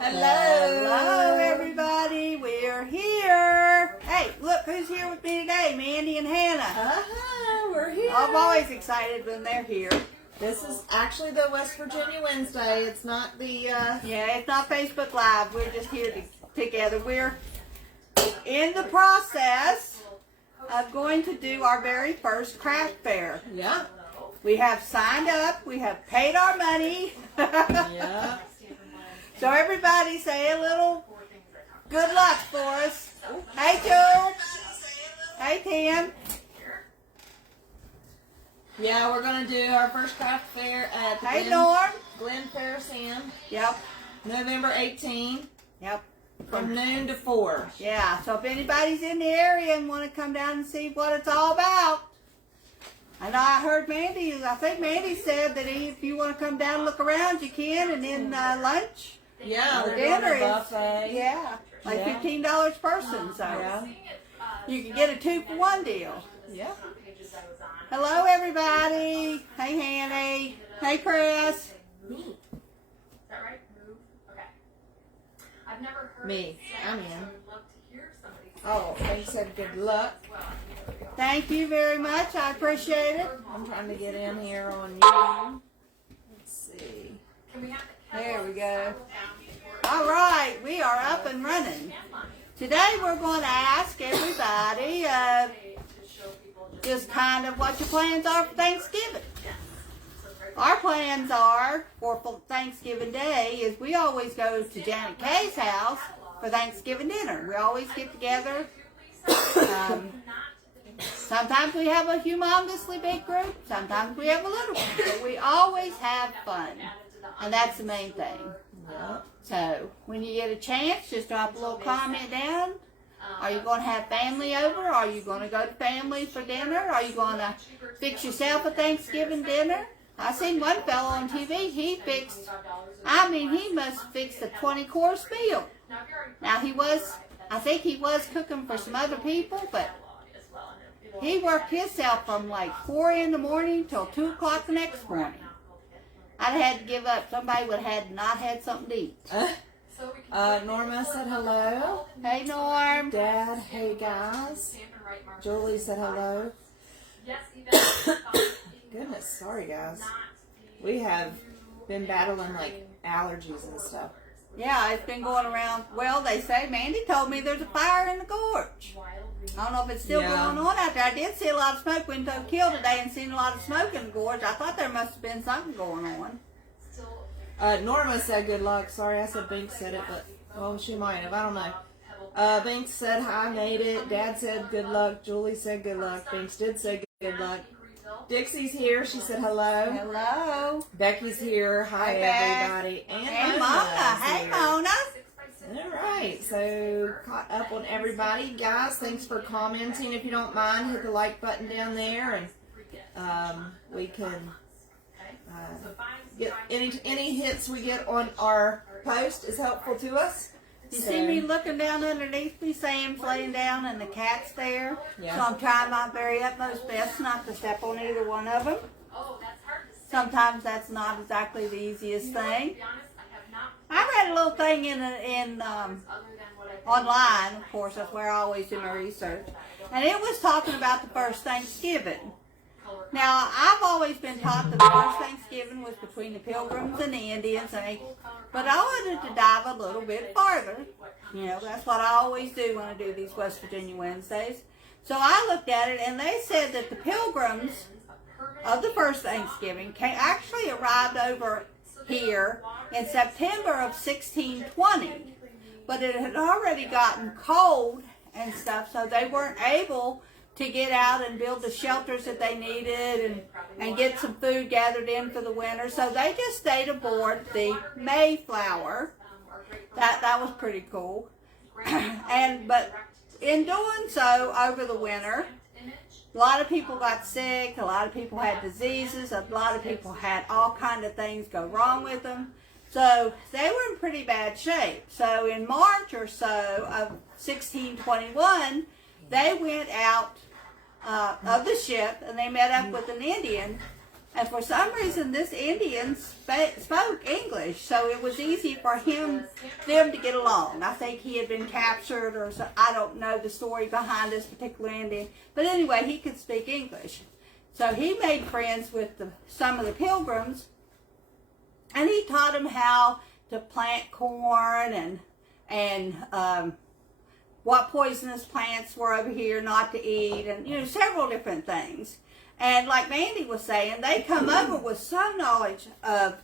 Hello, everybody. We're here. Hey, look who's here with me today, Mandy and Hannah. We're here. I'm always excited when they're here. This is actually the West Virginia Wednesday. It's not the... Yeah, it's not Facebook Live. We're just here together. We're in the process of going to do our very first craft fair. Yeah. We have signed up. We have paid our money. Yeah. So everybody say a little good luck for us. Hey, Joe. Hey, Tim. Yeah, we're going to do our first craft fair at Hey, Norm. Glen Fair Sam. Yep. November 18th. Yep. From noon to 4. Yeah, so if anybody's in the area and want to come down and see what it's all about. I know I heard I think Mandy said that if you want to come down and look around, you can, and then lunch. Yeah, or we're dinner doing a buffet. Yeah, like Yeah. $15 a person, so Yeah. you can get a 2-for-1 deal. Yeah. Hello, everybody. Hey, Hanny. Hey, Chris. Is that right? Move? Okay. I've never heard Me. I'm in. I would love to hear somebody say Oh, they said good luck. Thank you very much. I appreciate it. I'm trying to get in here on you. Let's see. Can we have There we go. All right, we are up and running. Today we're going to ask everybody just kind of what your plans are for Thanksgiving. Our plans are for Thanksgiving Day is we always go to Janet Kay's house for Thanksgiving dinner. We always get together. Sometimes we have a humongously big group. Sometimes we have a little one. But we always have fun. And that's the main thing. Yeah. So, when you get a chance, just drop a little comment down. Are you going to have family over? Are you going to go to family for dinner? Are you going to fix yourself a Thanksgiving dinner? I seen one fellow on TV, he must have fixed a 20-course meal. Now, I think he was cooking for some other people, but he worked himself from like 4 in the morning till 2 o'clock the next morning. I'd have had to give up. Somebody would have not had something to eat. Norma said hello. Hey, Norm. Dad, hey guys. Julie said hello. Goodness, sorry guys. We have been battling like allergies and stuff. Yeah, it's been going around. Well, they say, Mandy told me there's a fire in the gorge. I don't know if it's still going on out there. I did see a lot of smoke. Went to Oak Hill today and seen a lot of smoke in the gorge. I thought there must have been something going on. Norma said good luck. Sorry, I said Binks said it, but, well, she might have. I don't know. Binks said hi, made it. Dad said good luck. Julie said good luck. Binks did say good luck. Dixie's here. She said hello. Hello. Becky's here. Hi, everybody. And Mona. Hey, Mona. All right, so caught up on everybody. Guys, thanks for commenting. If you don't mind, hit the like button down there, and we can get any hits we get on our post is helpful to us. You see me looking down underneath me, Sam's laying down and the cat's there. Yeah. So I'm trying my very utmost best not to step on either one of them. Sometimes that's not exactly the easiest thing. I read a little thing in online, of course, that's where I always do my research. And it was talking about the first Thanksgiving. Now, I've always been taught that the first Thanksgiving was between the Pilgrims and the Indians, but I wanted to dive a little bit farther. You know, that's what I always do when I do these West Virginia Wednesdays. So I looked at it, and they said that the Pilgrims of the first Thanksgiving actually arrived over here in September of 1620, but it had already gotten cold and stuff, so they weren't able to get out and build the shelters that they needed and get some food gathered in for the winter. So they just stayed aboard the Mayflower. That was pretty cool. But in doing so over the winter, a lot of people got sick, a lot of people had diseases, a lot of people had all kind of things go wrong with them. So they were in pretty bad shape. So in March or so of 1621, they went out of the ship and they met up with an Indian And for some reason, this Indian spoke English, so it was easy for them to get along. I think he had been captured, or so, I don't know the story behind this particular Indian. But anyway, he could speak English. So he made friends with some of the pilgrims, and he taught them how to plant corn and what poisonous plants were over here not to eat, and several different things. And like Mandy was saying, they come over with some knowledge of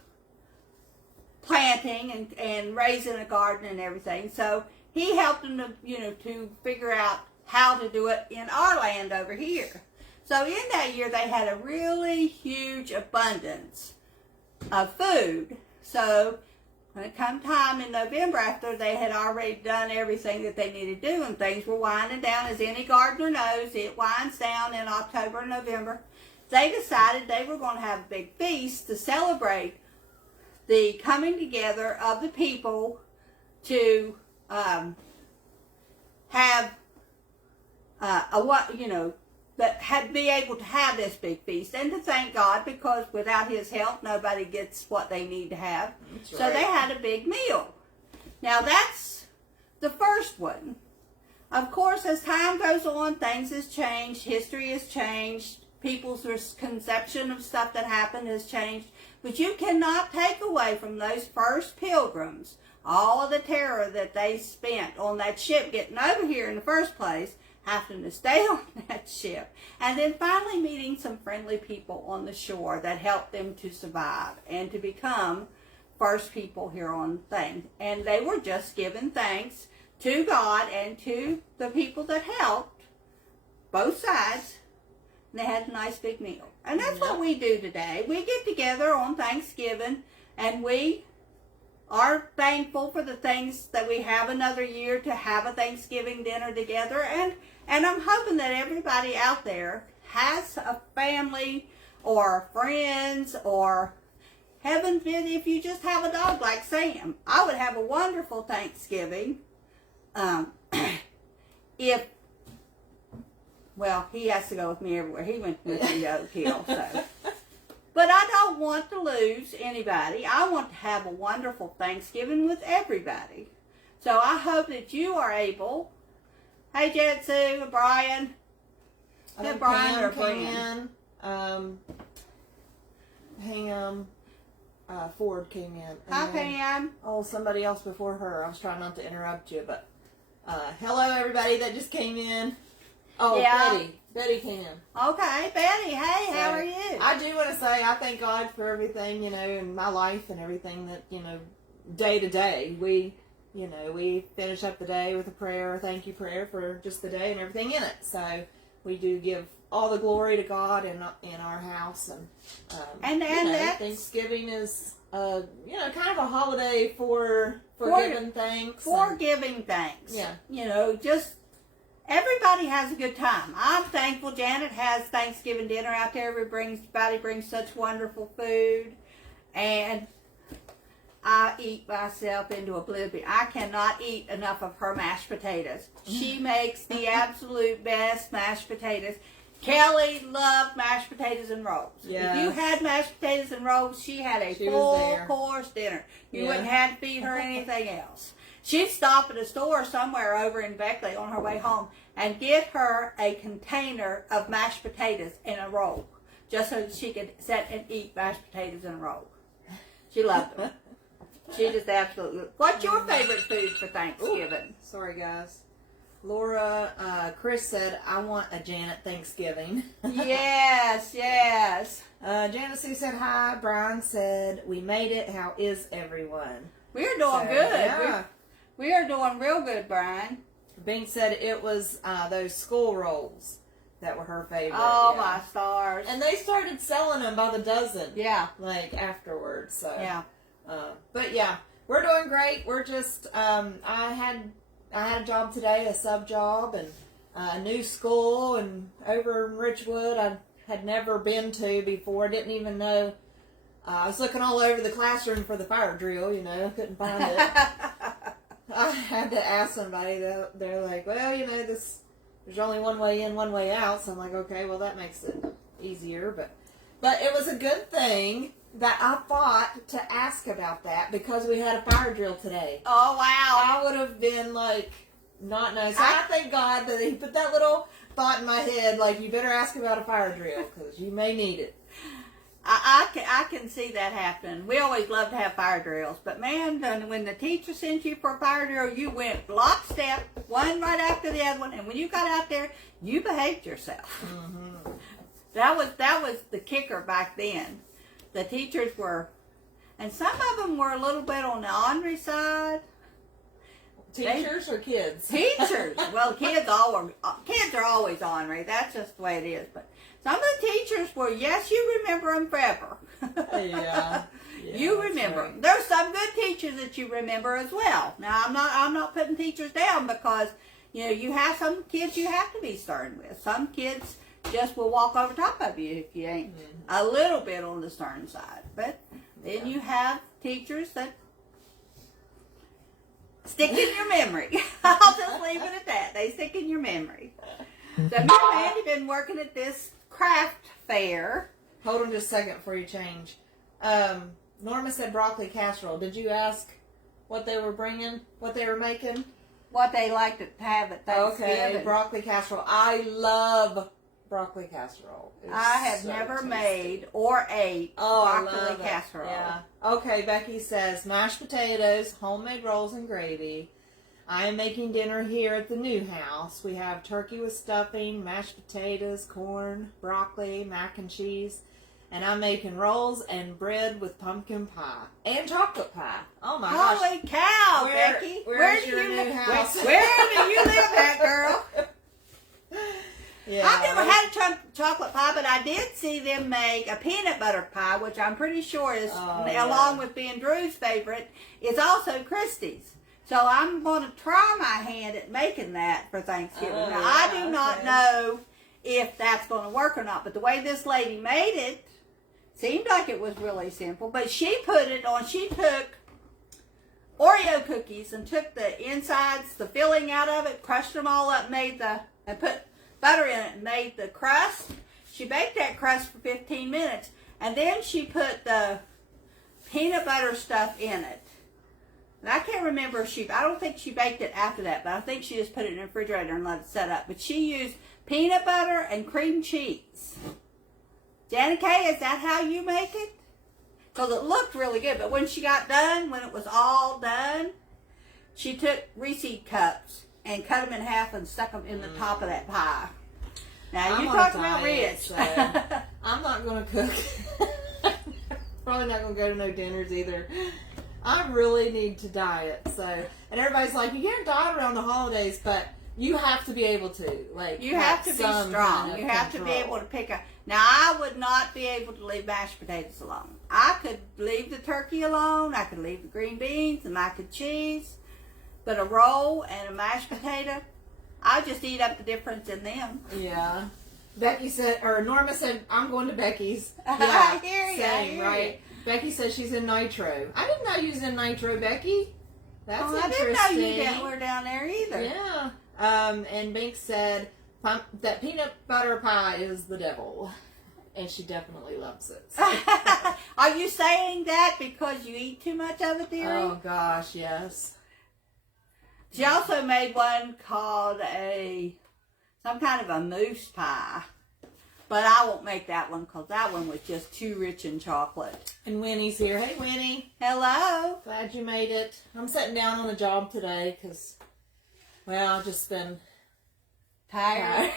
planting and raising a garden and everything. So he helped them to figure out how to do it in our land over here. So in that year, they had a really huge abundance of food. So when it come time in November, after they had already done everything that they needed to do and things were winding down, as any gardener knows, it winds down in October and November, they decided they were going to have a big feast to celebrate the coming together of the people to have be able to have this big feast, and to thank God, because without His help, nobody gets what they need to have. That's right. So they had a big meal. Now that's the first one. Of course, as time goes on, things has changed, history has changed, people's conception of stuff that happened has changed, but you cannot take away from those first pilgrims all of the terror that they spent on that ship getting over here in the first place, having to stay on that ship, and then finally meeting some friendly people on the shore that helped them to survive and to become first people here on things. And they were just giving thanks to God and to the people that helped, both sides, and they had a nice big meal. And that's what we do today. We get together on Thanksgiving, and we are thankful for the things that we have another year to have a Thanksgiving dinner together. And I'm hoping that everybody out there has a family or friends, or heaven forbid if you just have a dog like Sam. I would have a wonderful Thanksgiving if, well, he has to go with me everywhere. He went with me to Oak Hill, so. But I don't want to lose anybody. I want to have a wonderful Thanksgiving with everybody. So I hope that you are able. Hey, Jetsu, Brian. Brian Brian or Brian? Hingham, Ford came in. Hi, Pam. Oh, somebody else before her. I was trying not to interrupt you, but hello, everybody that just came in. Oh, yeah. Betty came in. Okay, Betty. Hey, how are you? I do want to say I thank God for everything, in my life and everything that, day to day. We finish up the day with a prayer, a thank you prayer for just the day and everything in it. So we do give all the glory to God in our house, and Thanksgiving is kind of a holiday for giving thanks. For giving thanks. Yeah. Just everybody has a good time. I'm thankful Janet has Thanksgiving dinner out there. Everybody brings such wonderful food, and I eat myself into oblivion. I cannot eat enough of her mashed potatoes. She makes the absolute best mashed potatoes. Kelly loved mashed potatoes and rolls. Yes. If you had mashed potatoes and rolls, she had a full course dinner. You wouldn't have to feed her anything else. She'd stop at a store somewhere over in Beckley on her way home and get her a container of mashed potatoes and a roll, just so that she could sit and eat mashed potatoes and a roll. She loved them. She just absolutely. What's your favorite food for Thanksgiving? Ooh, sorry, guys. Laura, Chris said, I want a Janet Thanksgiving. Yes. Janet Sue said hi. Brian said, we made it. How is everyone? We're doing good. Yeah. We are doing real good, Brian. Bink said it was those school rolls that were her favorite. Oh, my stars. And they started selling them by the dozen. Yeah. Afterwards. So. Yeah. But yeah, we're doing great. We're just, I had a job today, a sub job, and a new school, and over in Richwood I had never been to before. Didn't even know. I was looking all over the classroom for the fire drill, couldn't find it. I had to ask somebody. They're like, well, there's only one way in, one way out. So I'm like, okay, well that makes it easier. But But it was a good thing that I thought to ask about that because we had a fire drill today. Oh, wow. I would have been like, not nice. I thank God that he put that little thought in my head, like, you better ask about a fire drill because you may need it. I can see that happening. We always love to have fire drills, but man, when the teacher sent you for a fire drill, you went lockstep, one right after the other one, and when you got out there, you behaved yourself. Mm-hmm. That was the kicker back then. The teachers were, and some of them were a little bit on the ornery side. Teachers or kids? Teachers. Well, kids are always ornery. That's just the way it is. But some of the teachers were, yes, you remember them forever. Yeah. You remember them. There's some good teachers that you remember as well. Now, I'm not putting teachers down because, you know, you have some kids you have to be stern with. Some kids just will walk over top of you if you ain't a little bit on the stern side. But then you have teachers that stick in your memory. I'll just leave it at that. They stick in your memory. So me and Mandy been working at this craft fair. Hold on just a second before you change. Norma said broccoli casserole. Did you ask what they were bringing? What they were making? What they like to have at Thanksgiving. Okay, broccoli casserole. I love broccoli casserole. I have so never tasty. made or ate broccoli casserole. Yeah. Okay, Becky says mashed potatoes, homemade rolls and gravy. I am making dinner here at the new house. We have turkey with stuffing, mashed potatoes, corn, broccoli, mac and cheese. And I'm making rolls and bread with pumpkin pie and chocolate pie. Oh my gosh. Holy cow, Becky. Where do you live? Where do you live at, girl? Yeah. I've never had a chocolate pie, but I did see them make a peanut butter pie, which I'm pretty sure is, along with being Drew's favorite, is also Christy's. So I'm going to try my hand at making that for Thanksgiving. Now, I do not know if that's going to work or not, but the way this lady made it seemed like it was really simple. But she put it on, she took Oreo cookies and took the insides, the filling out of it, crushed them all up, and put butter in it and made the crust. She baked that crust for 15 minutes, and then she put the peanut butter stuff in it. And I can't remember if I don't think she baked it after that, but I think she just put it in the refrigerator and let it set up. But she used peanut butter and cream cheese. Janet Kay, is that how you make it? Because it looked really good, but when she got done, when it was all done, she took Reese cups and cut them in half and stuck them in the top of that pie. Now, you talk about rich. So I'm not going to cook. Probably not going to go to no dinners either. I really need to diet. So, and everybody's like, you can't diet around the holidays, but you have to be able to. Like, you have to be strong. Kind of you have to be able to pick up. Now, I would not be able to leave mashed potatoes alone. I could leave the turkey alone. I could leave the green beans, the mac and cheese. But a roll and a mashed potato, I just eat up the difference in them. Yeah. Becky said, or Norma said, I'm going to Becky's. Yeah, I hear you. same, right? Becky says she's in Nitro. I didn't know you was in Nitro, Becky. That's interesting. I didn't know you were down there either. Yeah. And Binks said that peanut butter pie is the devil. And she definitely loves it. So. Are you saying that because you eat too much of it, dearie? Oh, gosh, yes. She also made one called some kind of a mousse pie. But I won't make that one because that one was just too rich in chocolate. And Winnie's here. Hey, Winnie. Hello. Glad you made it. I'm sitting down on a job today because, well, I've just been tired.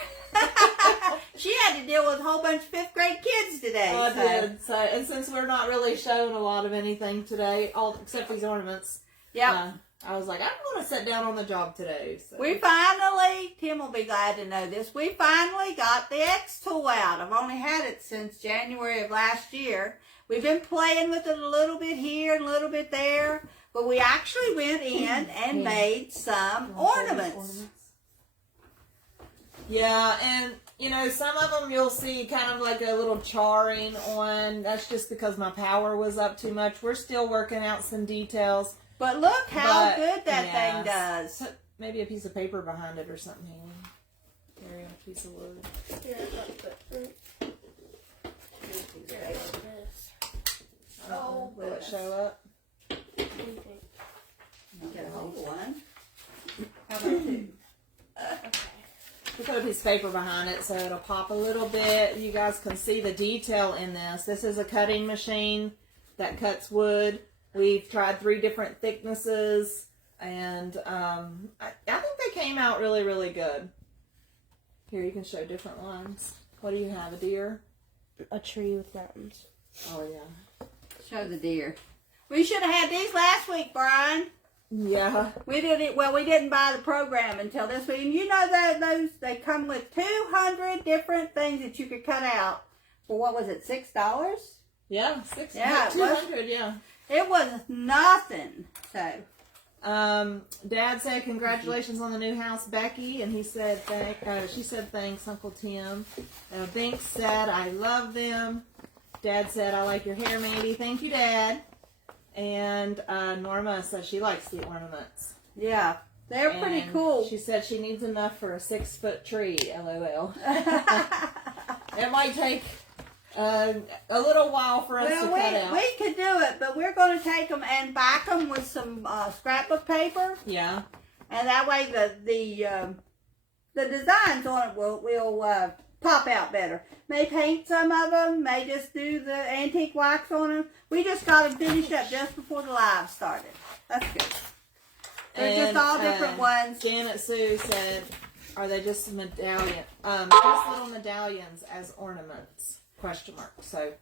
She had to deal with a whole bunch of 5th grade kids today. I did. So, and since we're not really showing a lot of anything today, except these ornaments, I was like, I'm going to sit down on the job today. So. We finally, Tim will be glad to know this, we finally got the X tool out. I've only had it since January of last year. We've been playing with it a little bit here and a little bit there, but we actually went in and made some ornaments. Yeah, and, you know, some of them you'll see kind of like a little charring on. That's just because my power was up too much. We're still working out some details. But look how good that thing does. Put maybe a piece of paper behind it or something. There, a piece of wood. Here, Oh, will it show up? Get a whole one. How about two? We put a piece of paper behind it so it'll pop a little bit. You guys can see the detail in this. This is a cutting machine that cuts wood. We've tried 3 different thicknesses, and I think they came out really, really good. Here, you can show different ones. What do you have, a deer? A tree with mountains. Oh, yeah. Show the deer. We should have had these last week, Brian. Yeah. We didn't. Well, we didn't buy the program until this week. And you know that those they come with 200 different things that you could cut out for what was it, $6? Yeah, 600. Yeah, 200, yeah. It was nothing. So. Dad said congratulations on the new house, Becky, and he said she said thanks, Uncle Tim. Binks said I love them. Dad said I like your hair, Mandy. Thank you, Dad. And Norma said she likes the ornaments. Yeah, they're pretty cool. She said she needs enough for a 6-foot tree. LOL. It might take a little while for us to cut out. We could do it, but we're going to take them and back them with some scrapbook paper. Yeah. And that way the designs on it will pop out better. May paint some of them, may just do the antique wax on them. We just got them finished up just before the live started. That's good. They're just all different ones. Janet Sue said, are they just just little medallions as ornaments? Question mark. So,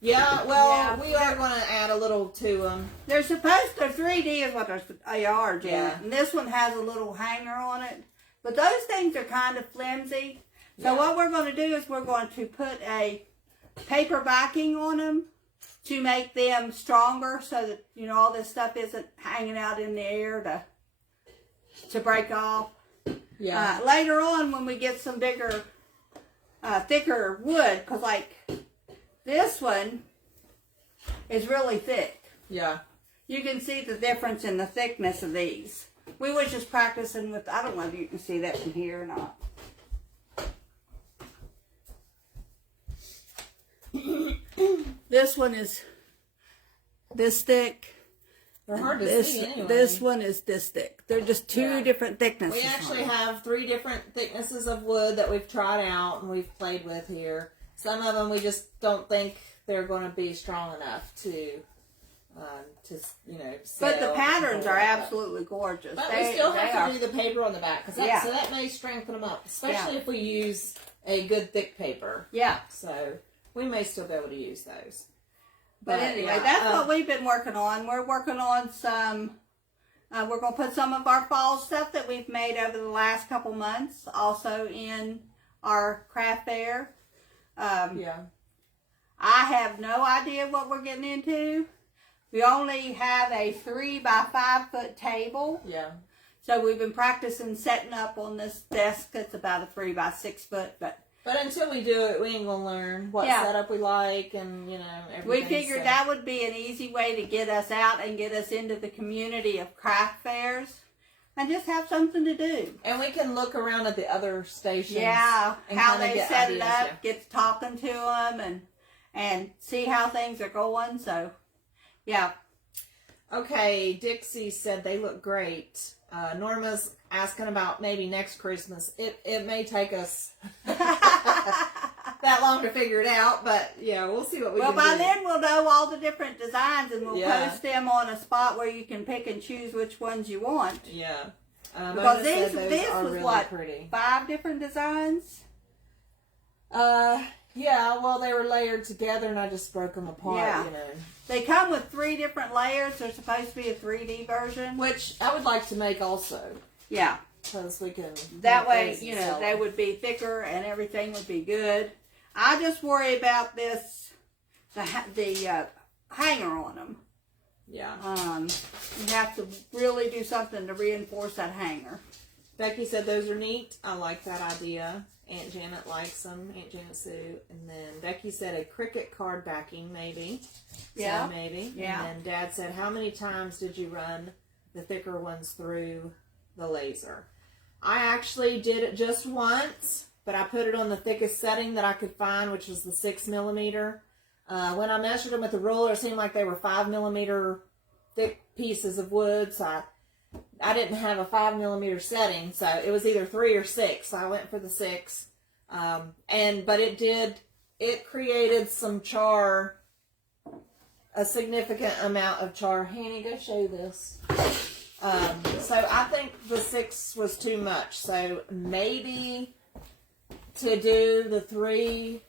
yeah, well, we are going to add a little to them. They're supposed to 3D is what they are, Janet. Yeah. And this one has a little hanger on it. But those things are kind of flimsy. So what we're going to do is we're going to put a paper backing on them to make them stronger so that, you know, all this stuff isn't hanging out in the air to break off. Yeah. Later on when we get some bigger, thicker wood, because like this one is really thick. Yeah. You can see the difference in the thickness of these. We was just practicing with, I don't know if you can see that from here or not. This one is this thick. They're hard to see anyway. This one is this thick. They're just two different thicknesses. We actually have 3 different thicknesses of wood that we've tried out and we've played with here. Some of them we just don't think they're going to be strong enough to But the sell patterns are like that. absolutely gorgeous. But we still have to do the paper on the back, so that may strengthen them up, especially if we use a good thick paper. Yeah. So we may still be able to use those. But anyway, that's what we've been working on. We're working on some, we're going to put some of our fall stuff that we've made over the last couple months also in our craft fair. I have no idea what we're getting into. We only have a 3 by 5 foot table. Yeah. So we've been practicing setting up on this desk that's about a 3 by 6 foot, But until we do it, we ain't going to learn what setup we like and, everything. We figured that would be an easy way to get us out and get us into the community of craft fairs and just have something to do. And we can look around at the other stations. Yeah, and how kinda they get set ideas, it up, get talking to them and see how things are going. So, yeah. Okay, Dixie said they look great. Norma's asking about maybe next Christmas. It may take us that long to figure it out, but yeah, we'll see what we can do. Well, by then we'll know all the different designs and we'll post them on a spot where you can pick and choose which ones you want. Yeah. Because this was really what, pretty. 5 different designs? Yeah, well, they were layered together and I just broke them apart, They come with 3 different layers. There's supposed to be a 3D version. Which I would like to make also. Yeah. Because we can... That way, they would be thicker and everything would be good. I just worry about this, the hanger on them. Yeah. You have to really do something to reinforce that hanger. Becky said those are neat. I like that idea. Aunt Janet likes them. Aunt Janet Sue. And then Becky said a Cricut card backing, maybe. Yeah. So maybe. Yeah. And then Dad said, how many times did you run the thicker ones through the laser? I actually did it just once, but I put it on the thickest setting that I could find, which was the 6 millimeter. When I measured them with the ruler, it seemed like they were 5mm thick pieces of wood. So I didn't have a 5mm setting, so it was either 3 or 6. So I went for the 6. But it created some char, a significant amount of char. Hanny, go show this. So I think the 6 was too much. So maybe to do the 3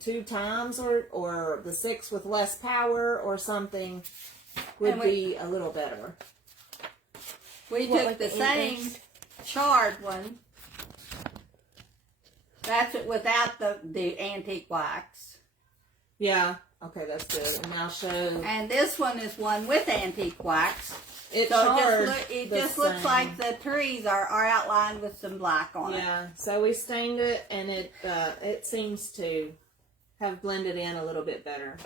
2 times, or the 6 with less power or something would be a little better. We took the same charred one. That's it without the antique wax. Yeah. Okay, that's good. And I'll show. And this one is one with antique wax. It just looks like the trees are outlined with some black on it. Yeah. So we stained it, and it seems to have blended in a little bit better.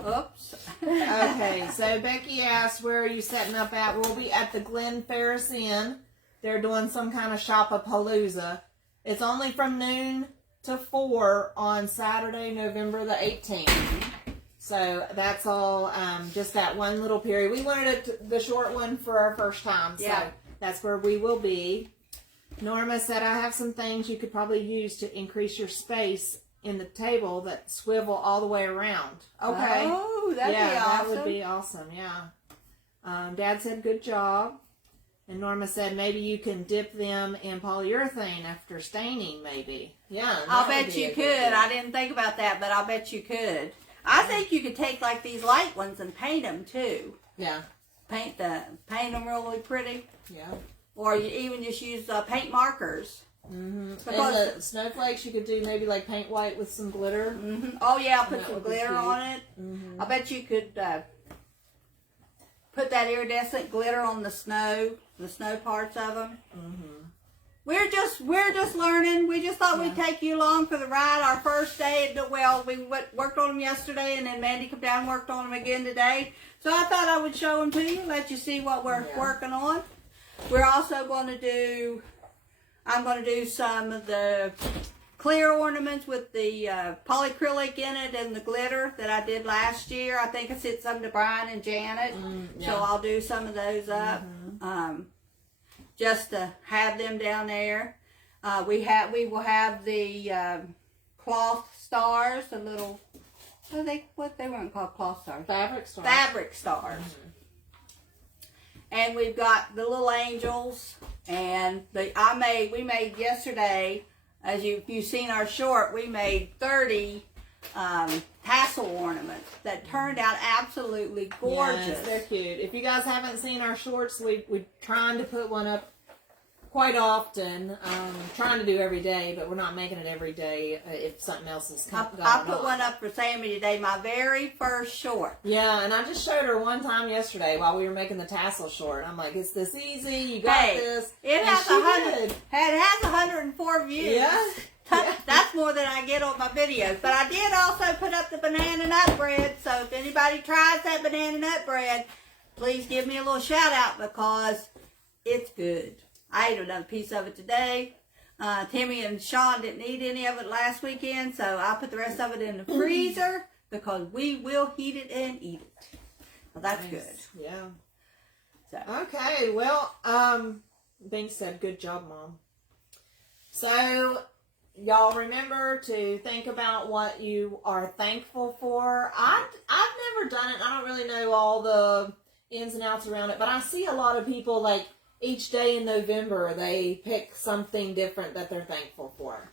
Oops. Okay. So Becky asked, "Where are you setting up at?" We'll be at the Glen Ferris Inn. They're doing some kind of shop-a-palooza. It's only from noon to 4 on Saturday, November the 18th. So that's all, just that one little period. We wanted the short one for our first time, so that's where we will be. Norma said, I have some things you could probably use to increase your space in the table that swivel all the way around. Okay. Oh, that'd be awesome. That would be awesome, yeah. Dad said, good job. And Norma said, maybe you can dip them in polyurethane after staining, maybe. Yeah. I'll bet you could. I didn't think about that, but I'll bet you could. I think you could take like these light ones and paint them too. Yeah. Paint them really pretty. Yeah. Or you even just use paint markers. Mm-hmm. And the snowflakes, you could do maybe like paint white with some glitter. Mm-hmm. Oh yeah, put some glitter on it. Mm-hmm. I bet you could put that iridescent glitter on the snow parts of them. Mm-hmm. We're just learning. We just thought we'd take you along for the ride. Our first day, we worked on them yesterday, and then Mandy come down and worked on them again today. So I thought I would show them to you, let you see what we're working on. We're also going to do, I'm going to do some of the clear ornaments with the polyacrylic in it and the glitter that I did last year. I think I sent some to Brian and Janet, so I'll do some of those up. Just to have them down there. We will have the cloth stars, the little, what they weren't called cloth stars. Fabric stars. Fabric stars. And we've got the little angels, and we made yesterday, as you've seen our short, we made 30 tassel ornaments that turned out absolutely gorgeous. Yes, they're cute. If you guys haven't seen our shorts, we're trying to put one up quite often. Trying to do every day, but we're not making it every day if something else is going on. I put one up for Sammy today, my very first short. Yeah, and I just showed her one time yesterday while we were making the tassel short. I'm like, it's this easy, you got this. It has 104 views. Yeah. That's more than I get on my videos. But I did also put up the banana nut bread, so if anybody tries that banana nut bread, please give me a little shout out because it's good. I ate another piece of it today. Timmy and Sean didn't eat any of it last weekend, so I put the rest of it in the freezer because we will heat it and eat it. Well, that's good. Yeah. So. Okay, well, Bing said, good job, Mom. So, y'all remember to think about what you are thankful for. I've never done it. I don't really know all the ins and outs around it, but I see a lot of people, like, each day in November, they pick something different that they're thankful for.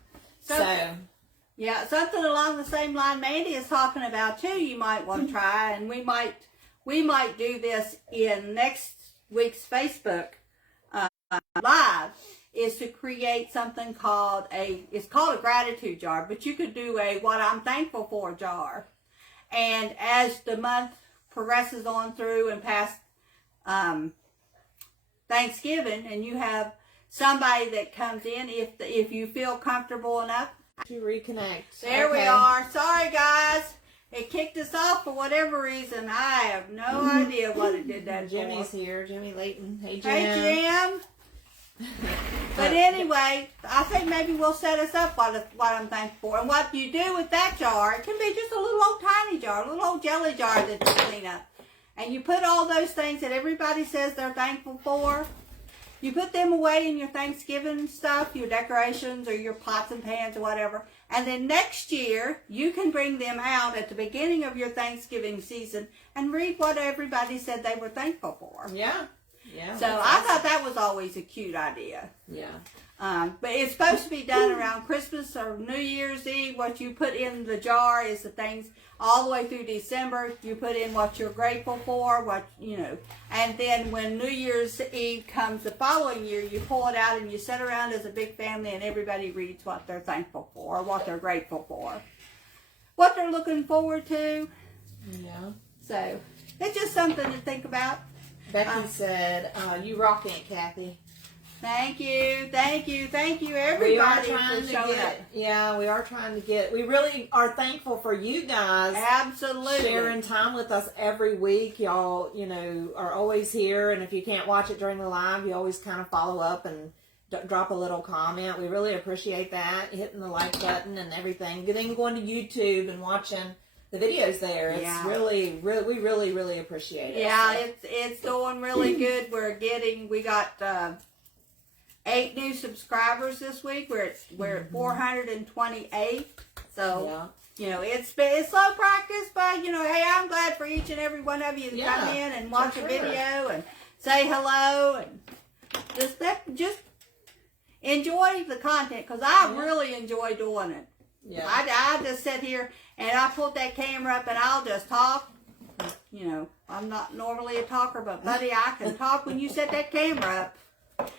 Yeah, something along the same line Mandy is talking about, too, you might want to try, and we might do this in next week's Facebook Live, is to create something called it's called a gratitude jar, but you could do a what I'm thankful for jar. And as the month progresses on through and past Thanksgiving, and you have somebody that comes in, if you feel comfortable enough to reconnect. There we are. Sorry, guys. It kicked us off for whatever reason. I have no idea what it did that Jimmy's for. here. Jimmy Layton. Hey, Jim. Hey, Jim. But anyway, I think maybe we'll set us up what I'm thankful for. And what you do with that jar, it can be just a little old tiny jar, a little old jelly jar that you clean up. And you put all those things that everybody says they're thankful for. You put them away in your Thanksgiving stuff, your decorations or your pots and pans or whatever. And then next year, you can bring them out at the beginning of your Thanksgiving season and read what everybody said they were thankful for. Yeah. Yeah. So I thought that was always a cute idea. Yeah. But it's supposed to be done around Christmas or New Year's Eve. What you put in the jar is the things all the way through December. You put in what you're grateful for, and then when New Year's Eve comes the following year, you pull it out and you sit around as a big family and everybody reads what they're thankful for, or what they're grateful for, what they're looking forward to. Yeah. So it's just something to think about. Becky said, "You rock it, Kathy." Thank you, everybody for showing up. Yeah, we are trying to get. We really are thankful for you guys. Absolutely. Sharing time with us every week. Y'all, are always here. And if you can't watch it during the live, you always kind of follow up and drop a little comment. We really appreciate that. Hitting the like button and everything. Then going to YouTube and watching the videos there. It's really, we really appreciate it. Yeah, so. it's doing really good. We got 8 new subscribers this week. We're at 428. So it's slow practice, but hey, I'm glad for each and every one of you to come in and watch a video and say hello and just enjoy the content, because I really enjoy doing it. Yeah. I just sit here and I pull that camera up and I'll just talk. I'm not normally a talker, but buddy, I can talk when you set that camera up.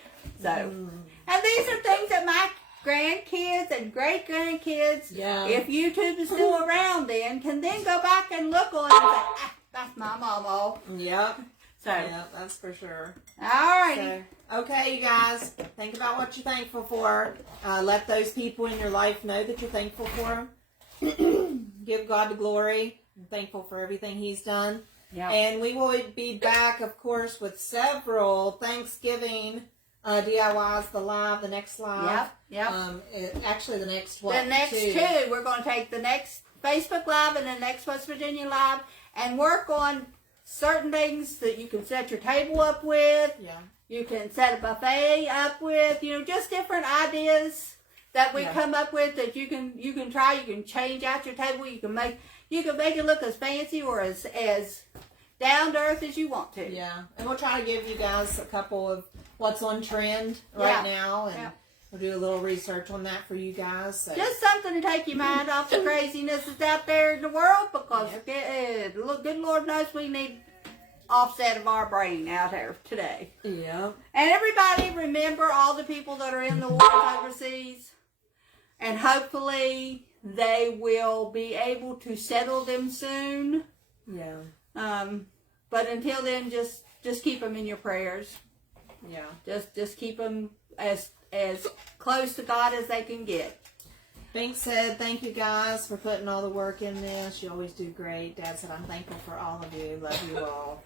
So, and these are things that my grandkids and great grandkids, if YouTube is still around, can then go back and look on it and say, that's my mama. Yep. So, yeah, that's for sure. Alrighty. So, okay, you guys, think about what you're thankful for. Let those people in your life know that you're thankful for them. Give God the glory. I'm thankful for everything He's done. Yep. And we will be back, of course, with several Thanksgiving DIYs. The next live. Yep. Actually, the next The next two. We're going to take the next Facebook Live and the next West Virginia Live and work on certain things that you can set your table up with. Yeah. You can set a buffet up with. Just different ideas that we come up with that you can try. You can change out your table. You can make it look as fancy or as down to earth as you want to. Yeah, and we'll try to give you guys a couple of what's on trend right now, and we'll do a little research on that for you guys. So. Just something to take your mind off the craziness that's out there in the world, because good Lord knows we need offset of our brain out here today. Yeah. And everybody, remember all the people that are in the wars overseas, and hopefully they will be able to settle them soon. Yeah. But until then, just keep them in your prayers. Yeah. Just keep them as close to God as they can get. Bink said, thank you guys for putting all the work in this. You always do great. Dad said, I'm thankful for all of you. Love you all.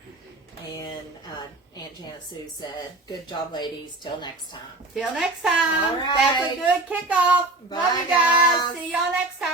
And Aunt Janet Sue said, good job, ladies. Till next time. Till next time. All right. That's a good kickoff. Bye, Love you guys. guys. See y'all next time.